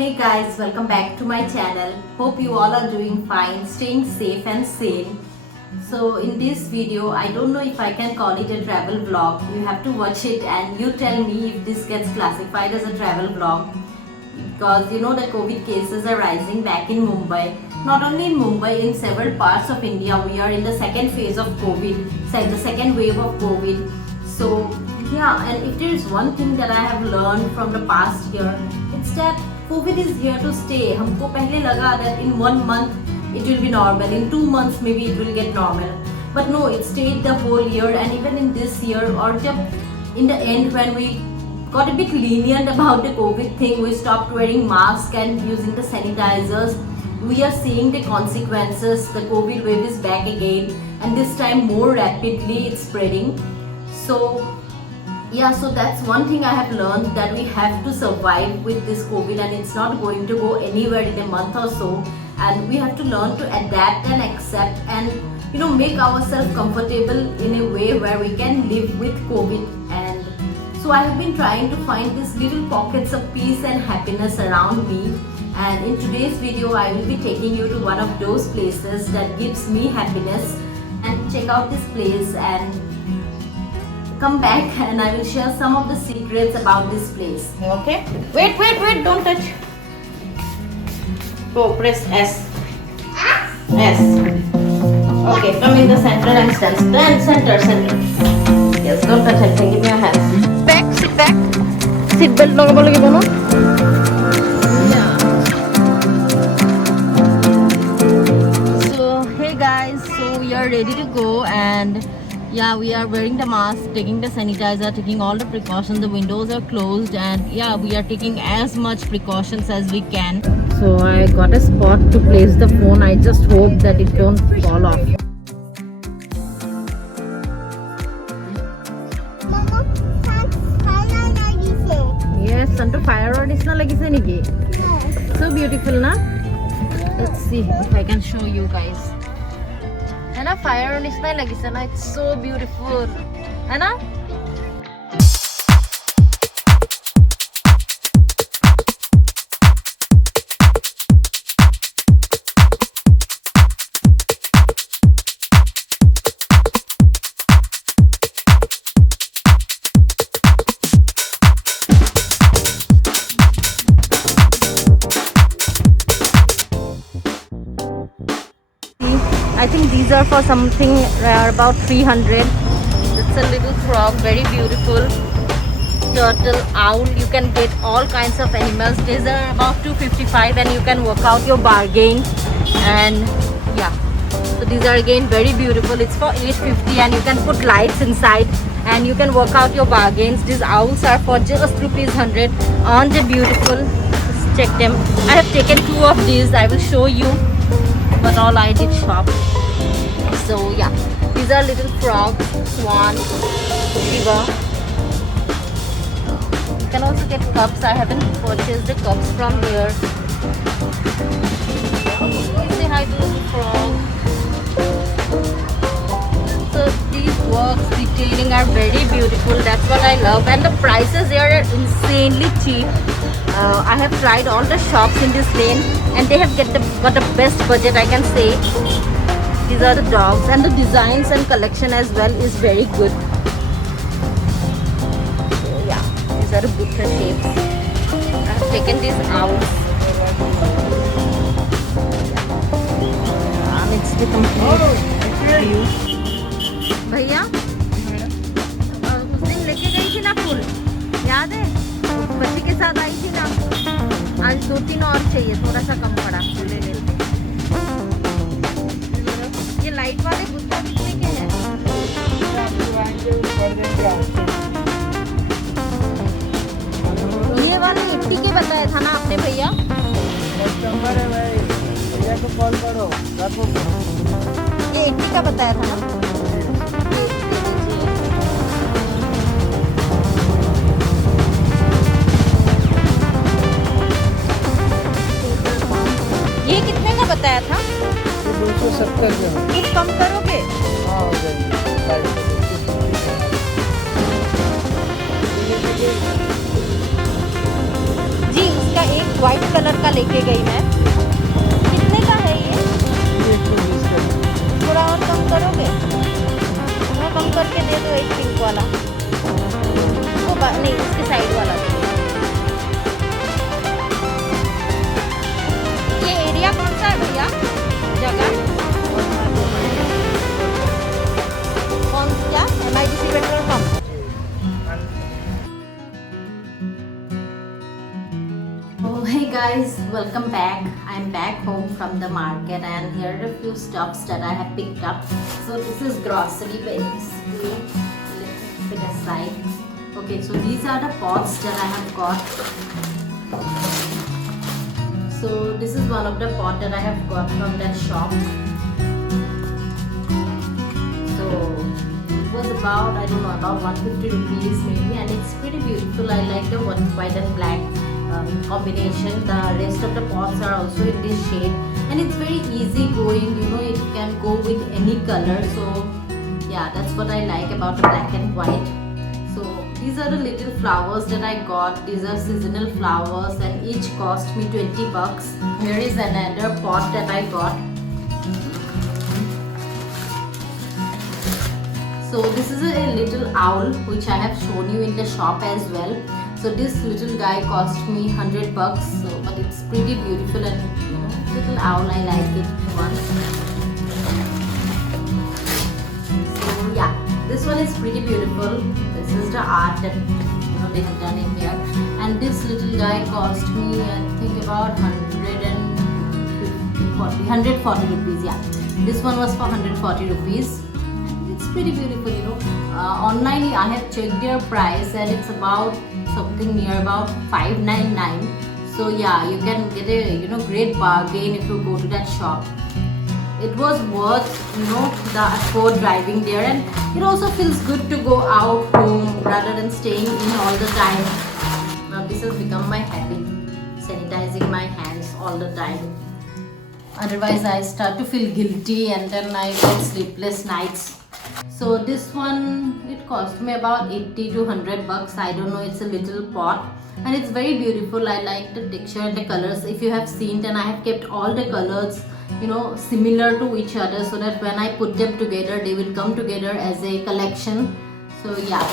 Hey guys, welcome back to my channel. Hope you all are doing fine, staying safe and sane. So in this video, I don't know if I can call it a travel vlog. You have to watch it and you tell me if this gets classified as a travel vlog. Because you know the COVID cases are rising back in Mumbai. Not only in Mumbai, in several parts of India, we are in the second phase of COVID, the second wave of COVID. So yeah, and if there is one thing that I have learned from the past year, it's that COVID is here to stay. हमको पहले लगा that in 1 month it will be normal, in 2 months maybe it will get normal. But no, it stayed the whole year, and even in this year, or जब in the end when we got a bit lenient about the COVID thing, we stopped wearing masks and using the sanitizers. We are seeing the consequences. The COVID wave is back again, and this time more rapidly it's spreading. So yeah, so that's one thing I have learned, that we have to survive with this COVID, and it's not going to go anywhere in a month or so, and we have to learn to adapt and accept and make ourselves comfortable in a way where we can live with COVID. And so I have been trying to find these little pockets of peace and happiness around me, and in today's video I will be taking you to one of those places that gives me happiness. And check out this place and come back and I will share some of the secrets about this place. Okay? Wait, don't touch. Go, press S. S. Okay, come in the center and stand. Center. Yes, don't touch anything. Give me your hands. Sit back. Seat belt lagabo lagibo no? Yeah. So, hey guys, so we are ready to go, and yeah, we are wearing the mask, taking the sanitizer, taking all the precautions. The windows are closed, and yeah, we are taking as much precautions as we can. So I got a spot to place the phone. I just hope that it don't fall off. Yes, Santa fire rod is not like it's any. So beautiful, na? Let's see if I can show you guys. है ना, fire और इसमें लगी से ना, it's so beautiful है ना. I think these are for something about 300. It's a little frog, very beautiful. Turtle, owl, you can get all kinds of animals. These are about 255 and you can work out your bargain. And yeah, so these are again very beautiful. It's for 850 and you can put lights inside and you can work out your bargains. These owls are for just ₹100. Aren't they beautiful? Just check them. I have taken 2 of these. I will show you what all I did shop. So yeah, these are little frogs, swan, river. You can also get cups. I haven't purchased the cups from here. Say hi to little frog. So these works, detailing are very beautiful. That's what I love, and the prices here are insanely cheap. I have tried all the shops in this lane, and they have got the best budget, I can say. These are the dogs, and the designs and collection as well is very good. So yeah, these are the Buddha shapes. I have taken these owls. And it's the complete view. भैया उस दिन लेके गई थी ना फूल, याद है? बच्ची के साथ आई थी ना. आज 2-3 और चाहिए, थोड़ा सा कम पड़ा. ले लेते. ये लाइट वाले बुद्धा कितने के हैं? ये वाले 80 के बताया था ना आपने भैया? कस्टमर है भाई, भैया को कॉल करो. ये 80 का बताया था ना? ये कितने का बताया था? 270 का. कुछ कम करोगे? हाँ, हो जाएंगे. जी, उसका एक वाइट कलर का लेके गई मैं। कितने का है ये? 120 का। थोड़ा और कम करोगे? थोड़ा कम करके दे दो एक पिंक वाला। वो नहीं, उसके साइड वाला दे दो। ये एरिया कौन सा है भैया? जगह कौन सा? MIDC petrol pump. Oh hey guys, welcome back. I'm back home from the market and here are a few stuffs that I have picked up. So this is grocery basically. Let me keep it aside. Okay, so these are the pots that I have got. So this is one of the pot that I have got from that shop. So it was about, I don't know, about 150 rupees maybe, and it's pretty beautiful. I like the white and black combination. The rest of the pots are also in this shade and it's very easy going, you know, it can go with any color. So yeah, that's what I like about the black and white. So these are the little flowers that I got. These are seasonal flowers and each cost me 20 bucks. Here is another pot that I got. So this is a little owl which I have shown you in the shop as well. So this little guy cost me 100 bucks. So, but it's pretty beautiful and, you know, little owl, I like it one. So yeah, this one is pretty beautiful. This is the art that, you know, they have done in here. And this little guy cost me, I think, about 140 rupees. Yeah, this one was for 140 rupees. It's pretty beautiful, you know. Online I have checked their price and it's about something near about 599. So yeah, you can get a, you know, great bargain if you go to that shop. It was worth, you know, the effort driving there, and it also feels good to go out home rather than staying in all the time. Now this has become my habit, sanitizing my hands all the time. Otherwise I start to feel guilty and then I get sleepless nights. So this one, it cost me about 80 to 100 bucks. I don't know, it's a little pot and it's very beautiful. I like the texture and the colors. If you have seen, then I have kept all the colors, you know, similar to each other so that when I put them together, they will come together as a collection. So yeah,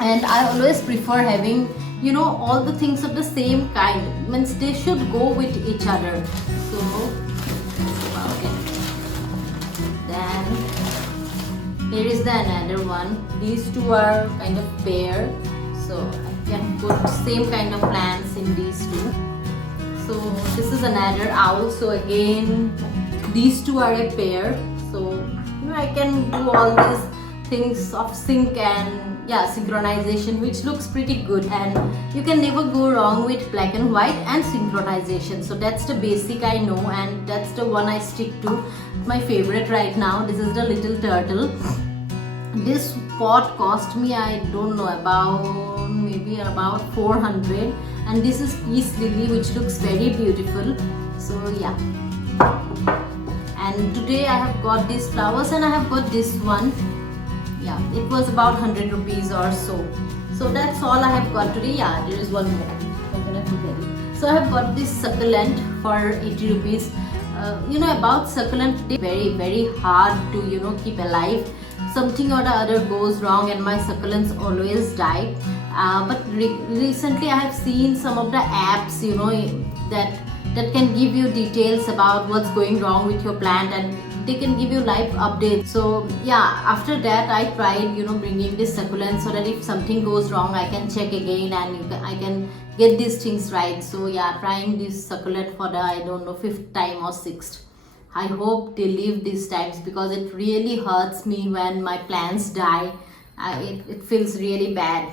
and I always prefer having, you know, all the things of the same kind. Means they should go with each other. So that's about it. Then here is the another one. These two are kind of pair, so I can put same kind of plants in these two. So this is another owl. So again, these two are a pair. So, you know, I can do all these things of sync and yeah, synchronization, which looks pretty good. And you can never go wrong with black and white and synchronization. So that's the basic I know, and that's the one I stick to. My favorite right now. This is the little turtle. This pot cost me, I don't know, about maybe about 400, and this is peace lily, which looks very beautiful. So yeah, and today I have got these flowers and I have got this one. Yeah, it was about 100 rupees or so. So that's all I have got today. Yeah, there is one more. How can I forget it? So I have got this succulent for 80 rupees. You know about succulent, very, very hard to, you know, keep alive. Something or the other goes wrong and my succulents always die. But recently I have seen some of the apps, you know, that can give you details about what's going wrong with your plant, and they can give you live updates. So yeah, after that I tried, you know, bringing this succulent so that if something goes wrong I can check again and I can get these things right. So yeah, trying this succulent for the, I don't know, 5th time or 6th. I hope they live these times because it really hurts me when my plants die. It feels really bad.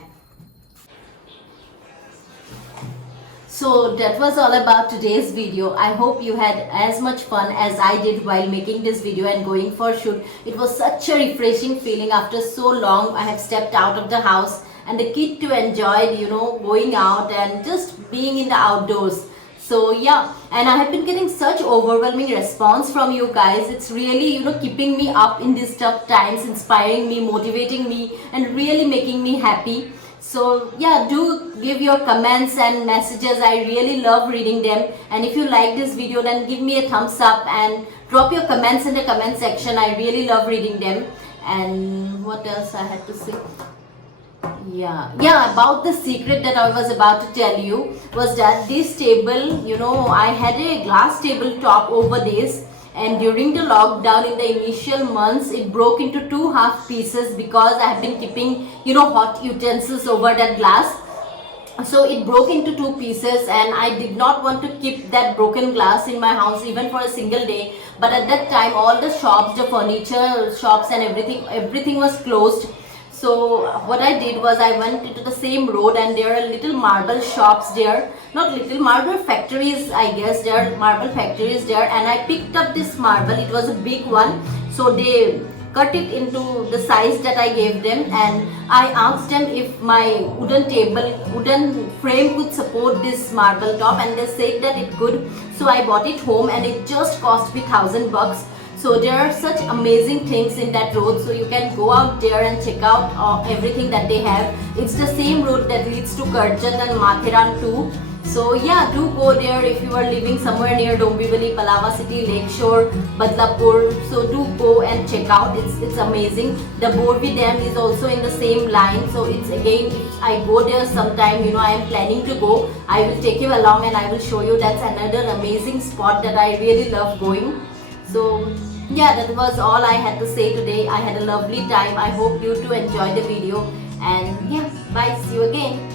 So that was all about today's video. I hope you had as much fun as I did while making this video and going for a shoot. It was such a refreshing feeling after so long. I have stepped out of the house and the kid to enjoy, you know, going out and just being in the outdoors. So yeah, and I have been getting such overwhelming response from you guys. It's really, you know, keeping me up in these tough times, inspiring me, motivating me, and really making me happy. So yeah, do give your comments and messages. I really love reading them. And if you like this video, then give me a thumbs up and drop your comments in the comment section. I really love reading them. And what else I had to say? Yeah, about the secret that I was about to tell you was that this table, I had a glass tabletop over this, and during the lockdown in the initial months it broke into two half pieces because I have been keeping hot utensils over that glass. So it broke into two pieces, and I did not want to keep that broken glass in my house even for a single day. But at that time all the shops, the furniture shops and everything was closed. So what I did was I went into the same road, and there are little marble shops there, not little, marble factories, I guess. There are marble factories there, and I picked up this marble. It was a big one, so they cut it into the size that I gave them, and I asked them if my wooden frame could support this marble top, and they said that it could. So I bought it home, and it just cost me $1,000. So there are such amazing things in that road, so you can go out there and check out everything that they have. It's the same road that leads to Karjat and Mathiran too. So yeah, do go there if you are living somewhere near Dombivli, Palava City, Lakeshore, Badlapur. So do go and check out. It's amazing. The Borvi Dam is also in the same line. So it's again, if I go there sometime, I am planning to go, I will take you along and I will show you. That's another amazing spot that I really love going. So yeah, that was all I had to say today. I had a lovely time. I hope you too enjoyed the video, and yeah, bye, see you again.